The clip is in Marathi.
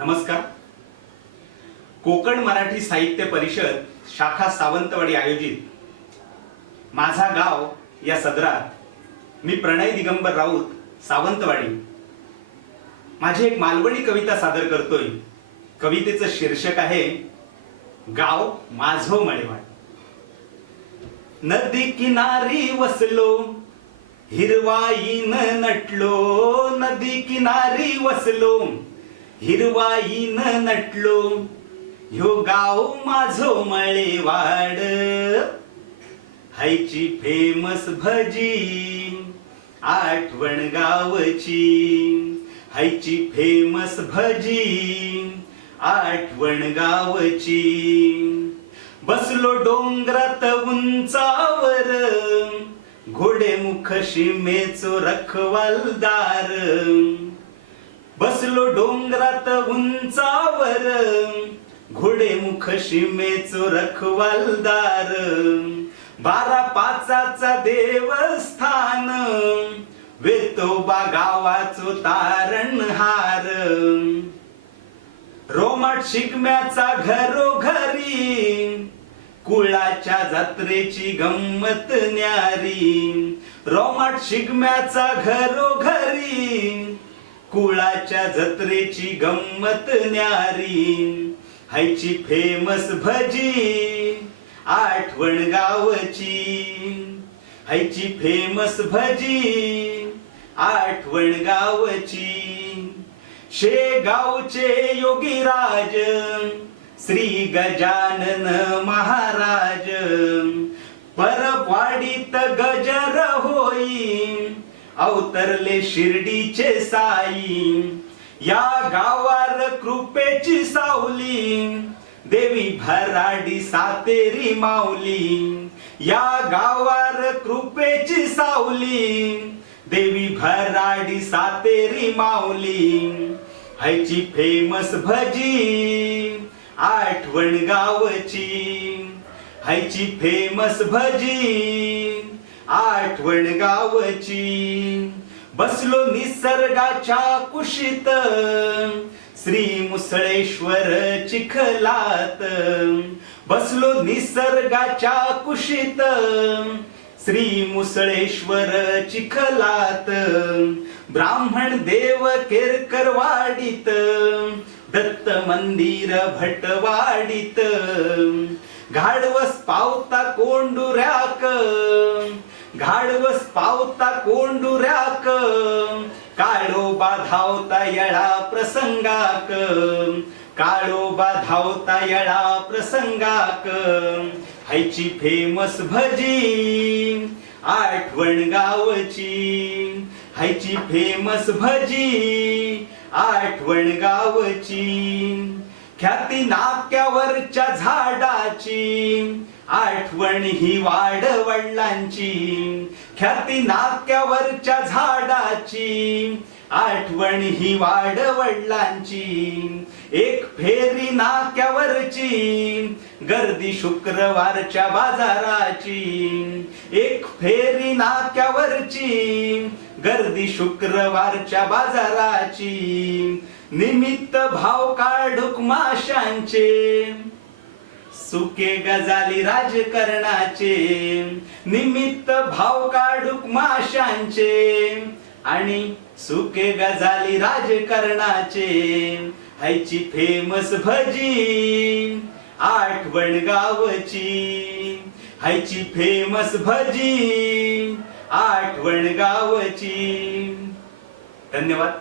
नमस्कार. कोकण मराठी साहित्य परिषद शाखा सावंतवाडी आयोजित माझा गाव या सदरात मी प्रणय दिगंबर राऊत सावंतवाडी माझी एक मालवणी कविता सादर करतोय. कवितेचं शीर्षक आहे गाव माझो मळेवाड. नदी किनारी वसलो हिरवाईन नटलो, नदी किनारी वसलो हिरवाईन नटलो, ह्यो गाव माझो मळेवाड. हायची फेमस भजी आठवण गावची, हायची फेमस भजी आठवण गावची. बसलो डोंगरात उंचावर घोडेमुख शिमेचो रखवालदार. बसलो डोंगरात उंचावर घोडेमुख शिमेचो रखवालदार. 12-5चा देवस्थान वेतोबा गावाचो तारणहार. रोमाट शिगम्याचा घरोघरी कुळाच्या जत्रेची गंमत न्यारी. रोमाट शिगम्याचा घरोघरी कुळाच्या जत्रेची गंमत न्यारी. हायची फेमस भजी आठवण गावची, हायची फेमस भजी आठवण गावची. शेगावचे योगीराज श्री गजानन महाराज, परपवाडीत गजर होई अवतरले शिर्डीचे साई. या गावार कृपेची सावली देवी भराडी सातेरी माऊली. या गावार कृपेची सावली देवी भराडी सातेरी माऊली. हायची फेमस भजी आठवण गावची, हायची फेमस भजी आठवण गावची. बसलो निसर्गाच्या कुशीत श्री मुसळेश्वर चिखलात. बसलो निसर्गाच्या कुशीत श्री मुसळेश्वर चिखलात. ब्राह्मण देव केरकरवाडीत, दत्त मंदिर भटवाडीत. घाडवस पावता कोंडुऱ्याक, घाडवस पावता कोंडुऱ्याक. काळोबा धावता येळा प्रसंगाक, काळोबा धावता येळा प्रसंगाक. हायची फेमस भजी आठवण गावची, हायची फेमस भजी आठवण गावची. ख्याती नाक्यावरच्या झाडाची आठवण ही वाड वडिलांची. ख्याती नाक्यावरच्या झाडाची आठवण ही वाड वडिलांची. एक फेरी नाक्यावरची गर्दी शुक्रवारच्या बाजाराची. एक फेरी नाक्यावरची गर्दी शुक्रवारच्या बाजाराची. निमित्त भाव काढूक माशांचे सुके गजाली राजकारणाचे. निमित्त भाव काढूक माशांचे आणि सुके गजाली राजकारणाचे. हायची फेमस भजी आठवण गावची, हायची फेमस भजी आठवण गावची. धन्यवाद.